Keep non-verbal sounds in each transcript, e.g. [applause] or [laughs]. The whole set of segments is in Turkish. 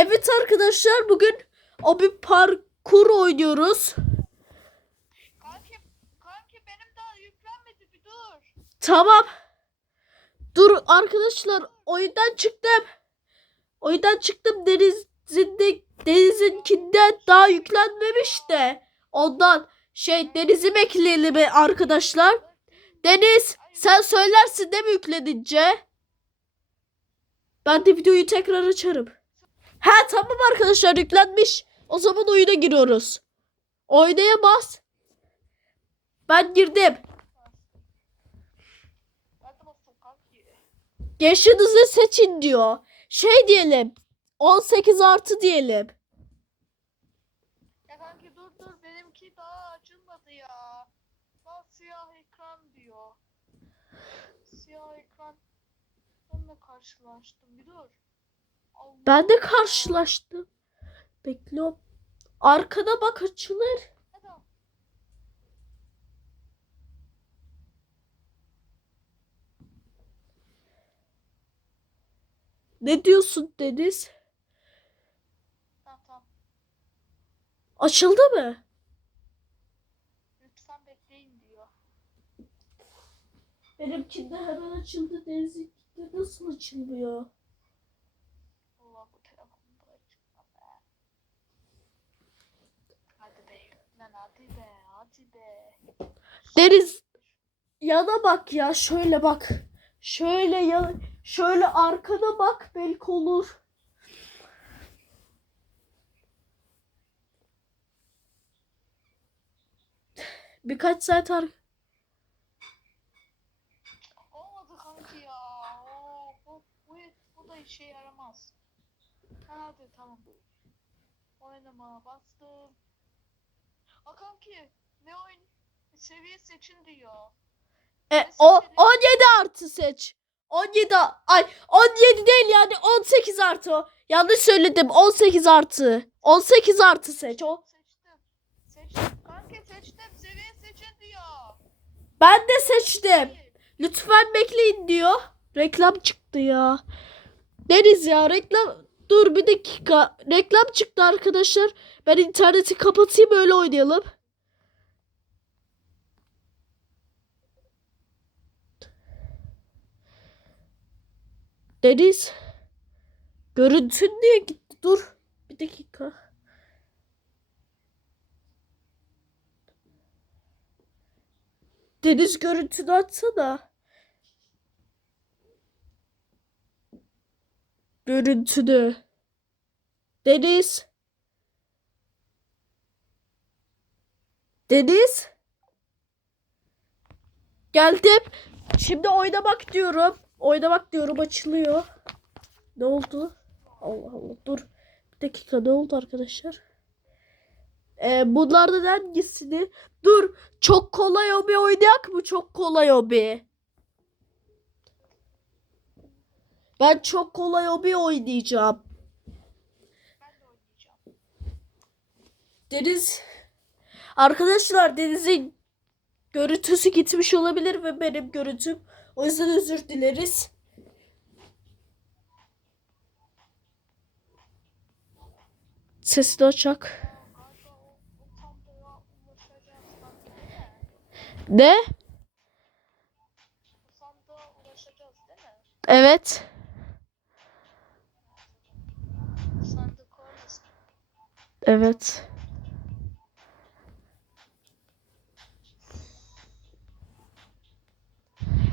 Evet arkadaşlar bugün o bir parkur oynuyoruz. Kanki, kanki benim daha yüklenmedi bir dur. Tamam. Dur arkadaşlar oyundan çıktım. Oyundan çıktım denizin de, denizinkinden daha yüklenmemiş de. Ondan şey denizi bekleyelim arkadaşlar. Deniz sen söylersin değil mi yüklenince? Ben de videoyu tekrar açarım. Ha tamam arkadaşlar yüklenmiş. O zaman oyuna giriyoruz. Oynaya bas. Ben girdim. Yaşınızı seçin diyor. Şey diyelim. 18 artı diyelim. Ya kanki dur dur benimki daha açılmadı ya. Siyah ekran diyor. Siyah ekran. Onunla karşılaştım bir dur. Ben de karşılaştım. Bekliyorum. Arkada bak açılır. Ne diyorsun Deniz? Tamam tamam. Açıldı mı? Lütfen bekleyin diyor. Benimkinde hemen açıldı. Deniz'inkinde nasıl açılmıyor? Allah bu telefonda açıkma be. Hadi be yüklen hadi be hadi be. Deniz yana bak ya. Şöyle bak. Şöyle ya şöyle arkana bak belki olur. Birkaç saat ar Olmadı kanki ya. Oo, bu, bu, bu da işe yaramaz. Ha, hadi tamam. Oynama bastım. Ha kanki ne oyun? Seviye seçin diyor. E, o 17 artı seç. 17 a- ay 17 değil yani 18 artı o. Yanlış söyledim 18 artı. 18 artı seç o. Seçtim. Seçtim. Kanki seçtim. Seviye seçin diyor. Ben de seçtim. Lütfen bekleyin diyor. Reklam çıktı ya. Deniz ya reklam dur bir dakika. Reklam çıktı arkadaşlar. Ben interneti kapatayım öyle oynayalım. Deniz. Görüntün niye gitti? Dur. Bir dakika. Deniz görüntünü açsana. Görüntünü. Deniz. Deniz. Geldim. Şimdi oynamak diyorum. Oynamak diyorum açılıyor. Ne oldu? Allah Allah dur. Bir dakika ne oldu arkadaşlar? Ee, bunlardan hangisini? Dur. Çok kolay obi oynayak mı? Çok kolay obi. Ben çok kolay obi oynayacağım. Deniz arkadaşlar Deniz'in görüntüsü gitmiş olabilir ve benim görüntüm. O yüzden özür dileriz. Sesini açak. Galiba o, o sandığa ulaşacağız kanki değil mi? Ne? O sandığa ulaşacağız değil mi? Evet. Sandık orada. Evet.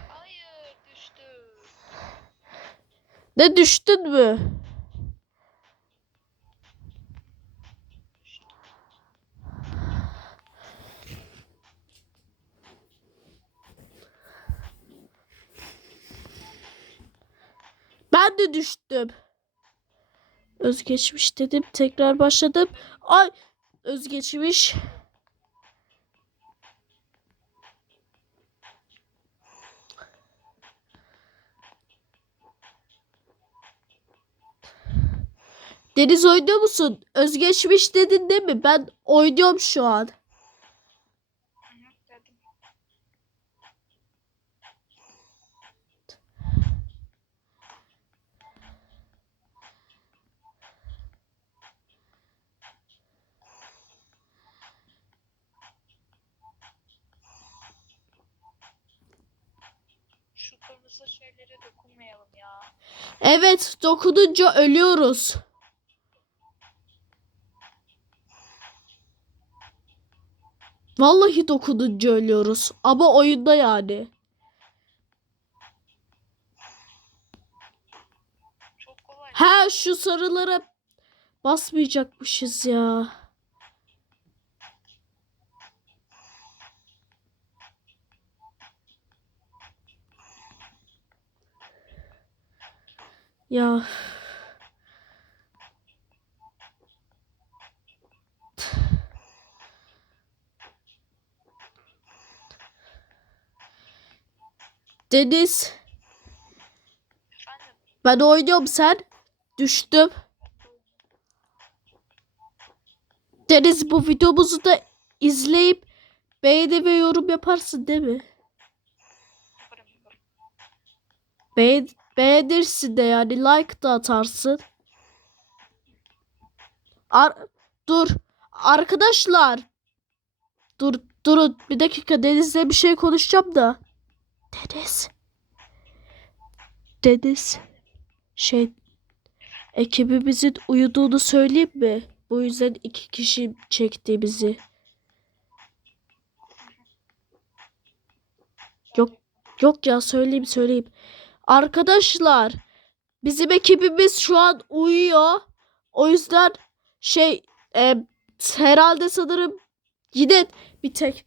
Hayır düştü. Ne düştün mü? Ben de düştüm. Özgeçmiş dedim. Tekrar başladım. Ay özgeçmiş. Deniz oynuyor musun? Özgeçmiş dedin değil mi? Ben oynuyorum şu an. Evet dokununca ölüyoruz. Vallahi dokununca ölüyoruz. Ama oyunda yani. Ha şu sarılara basmayacakmışız ya. Ya. Deniz, ben oynuyorum sen. Düştüm. Deniz bu videomuzu da izleyip beğeni ve yorum yaparsın değil mi? Beğen beğenirsin de yani like da atarsın. Ar dur. Arkadaşlar. Dur durun bir dakika Deniz'le bir şey konuşacağım da. Deniz. Deniz. Şey ekibimizin uyuduğunu söyleyeyim mi? Bu yüzden iki kişi çektiğimizi. Yok yok ya söyleyeyim söyleyeyim. Arkadaşlar bizim ekibimiz şu an uyuyor. O yüzden şey e, herhalde sanırım yine bir tek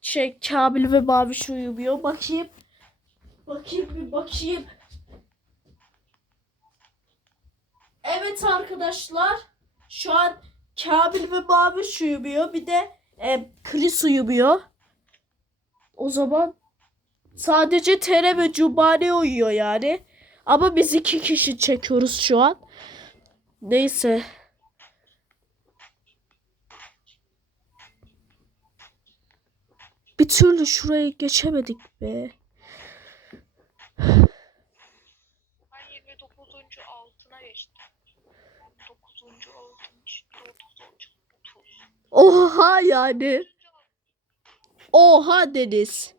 şey Kamil ve Maviş uyumuyor. Bakayım. Bakayım bir bakayım. Evet arkadaşlar. Şu an Kamil ve Maviş uyumuyor. Bir de e, Chris uyumuyor. O zaman Sadece Tere ve Cubane uyuyor yani. Ama biz iki kişi çekiyoruz şu an. Neyse. Bir türlü şuraya geçemedik be. Ben 29. altına geçtim. 9. altın içinde 30 olacak. 30. Oha yani. Oha Deniz.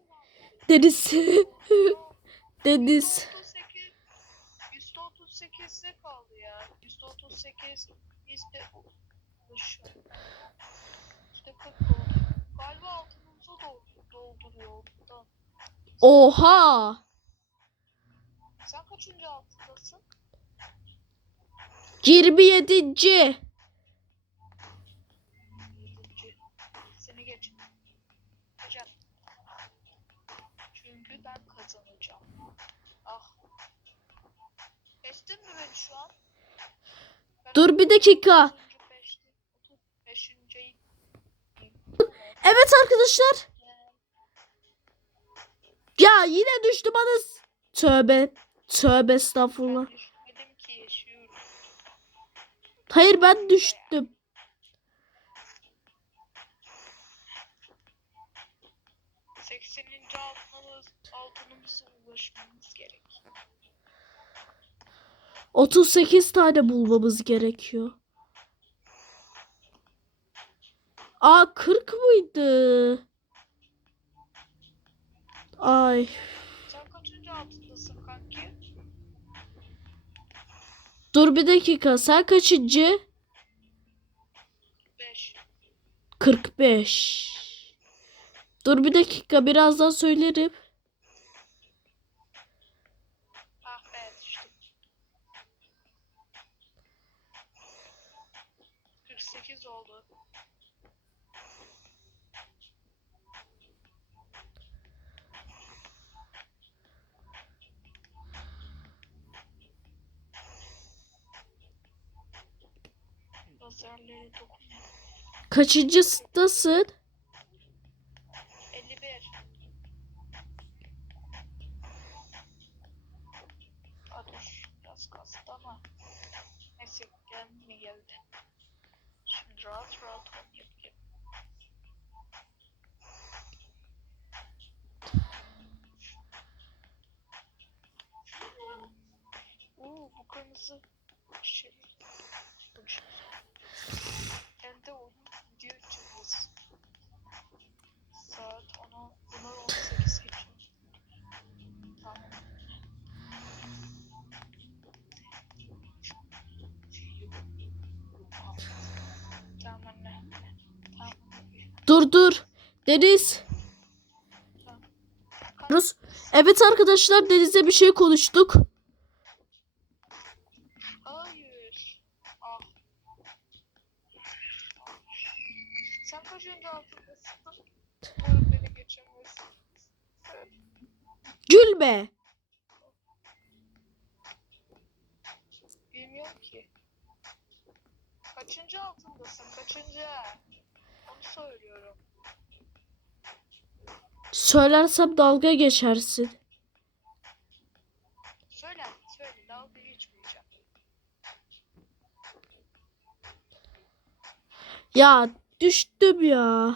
Deniz. [laughs] Deniz. %38 %38'de kaldı ya. %38 bizde oluşuyor. İşte 40 oldu. Galiba altınımızı doldu- dolduruyor. Oha. Sen kaçıncı altındasın? 27. Yedinci. Seni geç. Hocam. Çünkü ben kazanacağım. Ah. Geçtin mi beni şu an? Ben Dur bir dakika. 35'te, 35'inciyim. Evet arkadaşlar. Ya yine düştü bana. s- Tövbe. Tövbe estağfurullah. Hayır ben düştüm. Gerek. 38 tane bulmamız gerekiyor. Aa 40 mıydı? Ay. Sen kaçıncı altındasın kanki? Dur bir dakika. Sen kaçıncı? 5. 45. Dur bir dakika. Birazdan söylerim. Ah be düştüm. 48 oldu. Dokunma. Kaçıncısın? 51. Aa, dur biraz kastı ama neyse geldi geldi. Şimdi rahat rahat oynayabilirim. Oo bu kırmızı şey. Dur. Hem saat. Ona, bunlar 18 geçiyor. Tamam. Tamam anne. Tamam. Dur dur. Deniz. Tamam. Evet arkadaşlar Deniz'le bir şey konuştuk. Söylersem dalga geçersin. Söyle, söyle. Dalga geçmeyeceğim. Ya düştüm ya.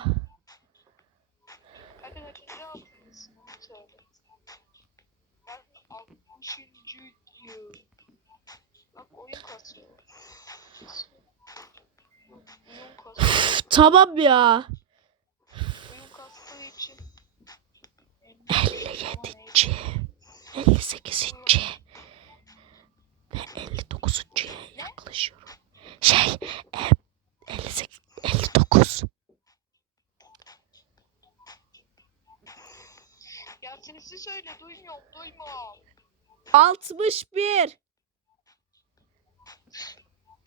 Hadi kaçıncı altındasın? Onu söyle. Ben 60. diyor. Bak oyun kasıyor. Oyun kasıyor. Tamam ya. Oyun kastığı için. 57. 58. ve 59. yaklaşıyorum. Şey, e, 58 59. Ya sesi söyle duymuyorum duymuyorum. 61.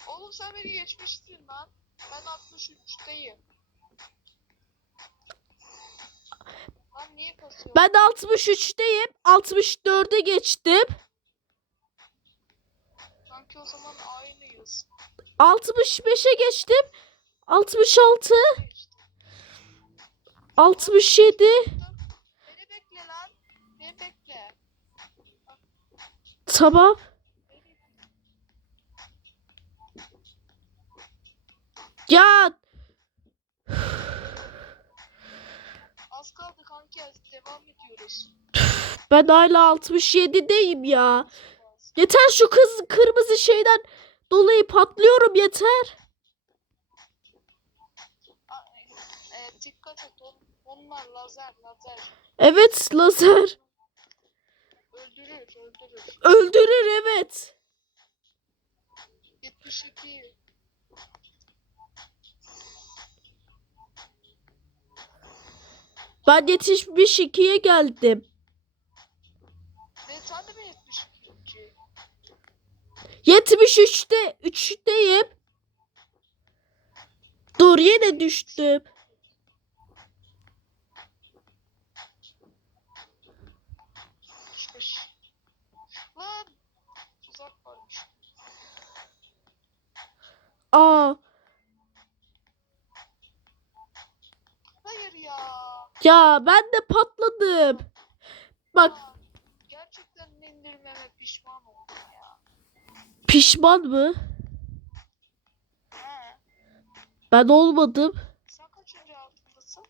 Oğlum sen beni geçmiştin lan. Ben 63'teyim. Lan niye kasıyor? Ben 63'teyim. 64'e geçtim. Sanki o zaman aynıyız. 65'e geçtim. 66, Geçti. 67. Beni bekle lan. Beni bekle. Tamam. Ya kanki devam ediyoruz. ben hala 67'deyim ya. Yeter şu kız kırmızı şeyden dolayı patlıyorum yeter. E, onlar lazer lazer. Evet lazer. Öldürür öldürür. Öldürür evet. 72. Ben 72'ye geldim. Ve sen de mi 72? 73'te 3'teyim. Dur yine düştüm. Lan. Varmış. Aa Hayır ya. Ya ben de patladım. Bak Gerçekten indirmeme pişman oldum ya. pişman mı? He. Ben olmadım. Sen kaçıncı altındasın?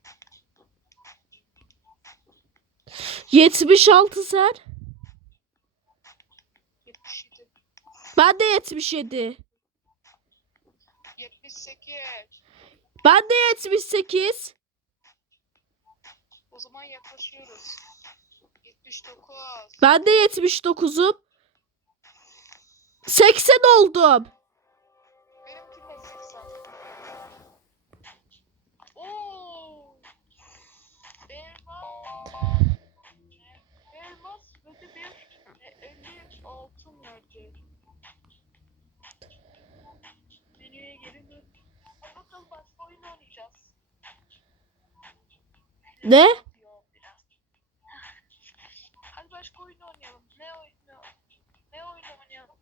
76 sen. 77. Ben de 77. 78. Ben de 78. O zaman yaklaşıyoruz. 79. Ben de 79'um. 80 oldum. Benimki de 80. Oo. Elmas. Elmas ve de bir 50 altın verdi. Menüye gelin de. Hadi bakalım başka oyun oynayacağız. Ne? Diyor biraz. Hadi başka oyun oynayalım. Ne oyunu? Ne oyun oynayalım?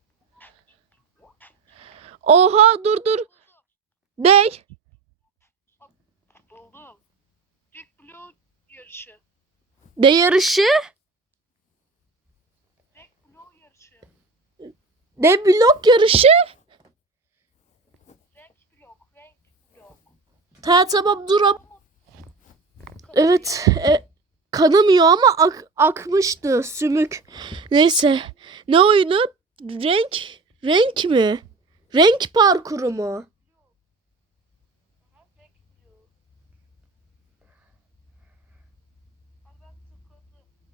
Oha dur dur. Ney? Buldum. Big Blue yarışı. Ne yarışı? Big Blue yarışı. Ne blok yarışı? Renk blok, renk blok. Ta tamam duram. Evet. E, kanamıyor ama ak- akmıştı sümük. Neyse. Ne oyunu? Renk. Renk mi? Renk parkuru mu? Blue.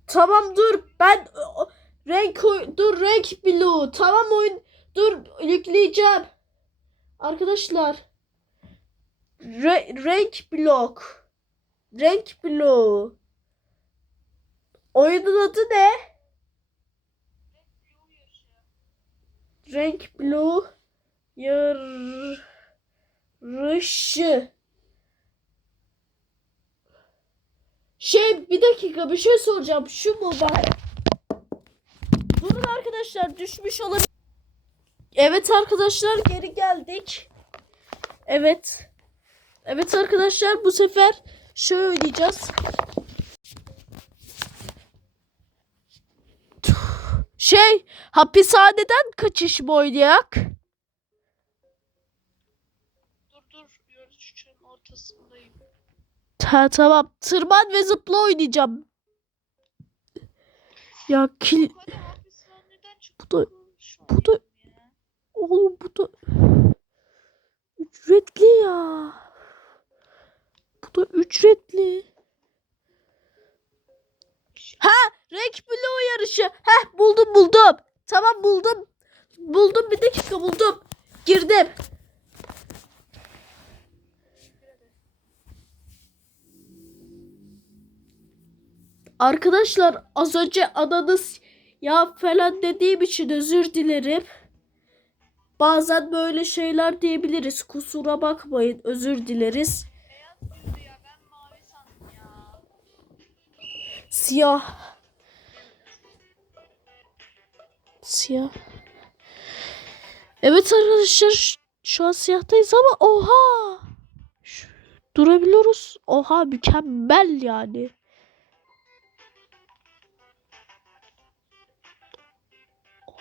Tamam dur. Ben renk dur renk blue. Tamam oyun dur yükleyeceğim. Arkadaşlar. Re- renk blok. Renk bloğu. Oyunun adı ne? Blue. Renk bloğu yarışı. Şey bir dakika bir şey soracağım. Şu bak? Durun arkadaşlar düşmüş olabilir. Evet arkadaşlar geri geldik. Evet. Evet arkadaşlar bu sefer şöyle oynayacağız. Şey hapishaneden kaçış mı oynayak? Dur dur Ha, tamam. Tırman ve zıpla oynayacağım. Ya kil... Bu da- bu da-. Oğlum bu da... Ücretli ya. Bu da ücretli. Ha! Renk bloğu yarışı. Heh buldum buldum. Tamam buldum. Buldum bir dakika buldum. Girdim. Arkadaşlar az önce ananız ya falan dediğim için özür dilerim. Bazen böyle şeyler diyebiliriz. Kusura bakmayın. Özür dileriz. Siyah. Siyah. Evet arkadaşlar şu an siyahtayız ama oha. Durabiliyoruz. Oha mükemmel yani.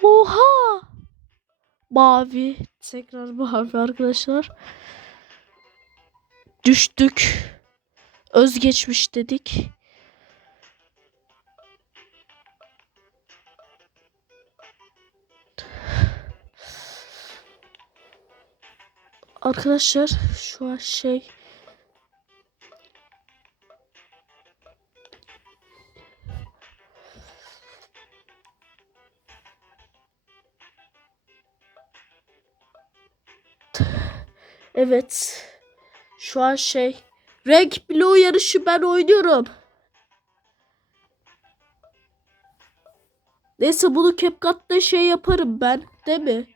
Oha. Mavi. Tekrar mavi arkadaşlar. Düştük. Özgeçmiş dedik. Arkadaşlar şu an şey Evet. Şu an şey renk bloğu yarışı ben oynuyorum. Neyse bunu CapCut'ta şey yaparım ben. Değil mi?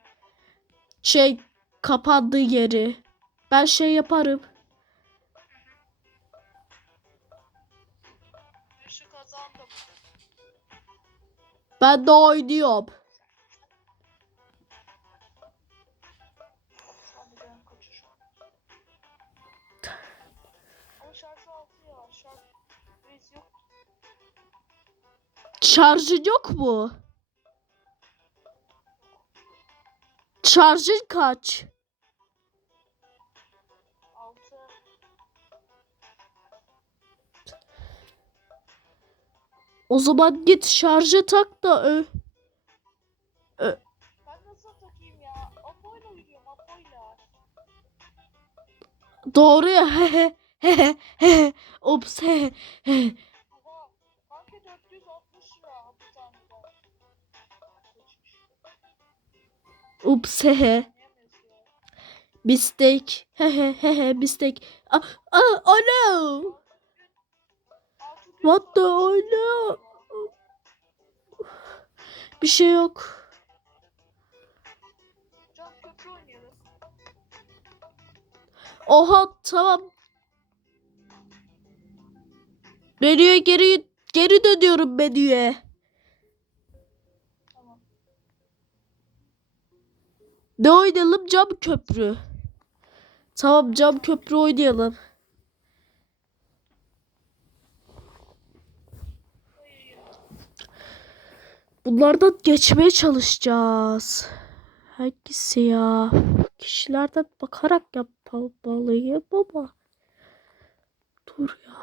Şey kapandığı yeri. Ben şey yaparım. Ben de oynuyorum. Şarjın yok mu? Şarjın kaç? Altı. O zaman git şarja tak da ö. Ben nasıl takayım ya? Apo'yla uyuyorum Apo'yla. Doğru ya. [laughs] Hehe. Hehe. Hehe. Ops. Hehe. Hehe. Ups. Hehe. Mistake. Hehe. Hehe. Mistake. Ah, ah, oh no. What the oh no. Bir şey yok. Oha tamam. Menüye geri geri dönüyorum menüye. Tamam. Ne oynayalım? Cam köprü. Tamam cam köprü oynayalım. Bunlardan geçmeye çalışacağız. Hangisi ya? Kişilerden bakarak yapmalıyım ama. Dur ya.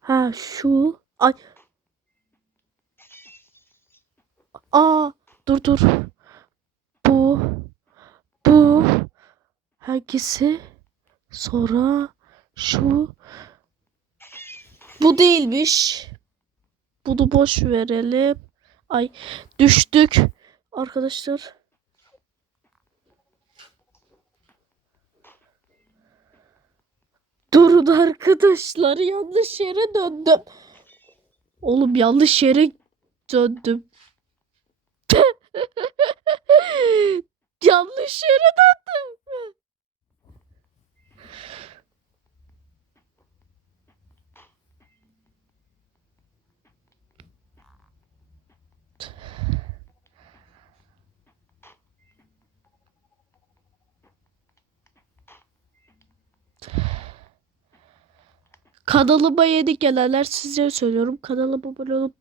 Ha şu. Ay. Aa dur dur. Hangisi? Sonra şu. Bu değilmiş. Bunu boş verelim. Ay düştük arkadaşlar. Dur Durun arkadaşlar yanlış yere döndüm. Oğlum yanlış yere döndüm. [laughs] yanlış yere döndüm. Kanalıma yeni gelenler sizlere söylüyorum. Kanalıma abone olup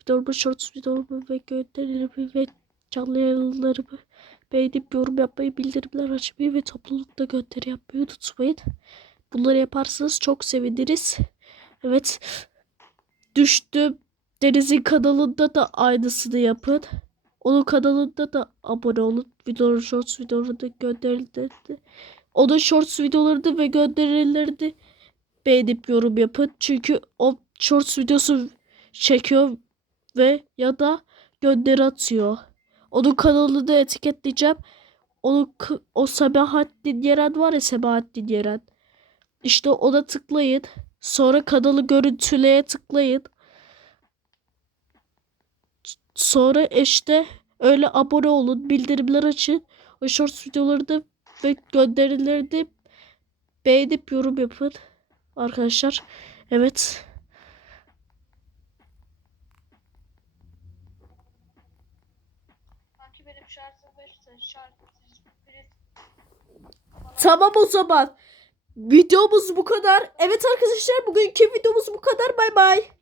videomu, shorts videomu ve gönderilerimi ve canlı yayınlarımı beğenip yorum yapmayı, bildirimler açmayı ve toplulukta gönderi yapmayı unutmayın. Bunları yaparsanız çok seviniriz. Evet. Düştüm. Deniz'in kanalında da aynısını yapın. Onun kanalında da abone olun. Videoları, shorts videoları da gönderilerini. Onun shorts videolarını ve gönderilerini beğenip yorum yapın. Çünkü o shorts videosu çekiyor ve ya da gönderi atıyor. Onun kanalını da etiketleyeceğim. Onun o Sabahattin Yeren var ya Sabahattin Yeren. İşte ona tıklayın. Sonra kanalı görüntüleye tıklayın. Sonra işte öyle abone olun. Bildirimler açın. O shorts videoları da ve gönderileri de beğenip yorum yapın. Arkadaşlar. Evet. Kanki benim şarjım 5 şarjım priz. Tamam o zaman. Videomuz bu kadar. Evet arkadaşlar bugünkü videomuz bu kadar. Bay bay.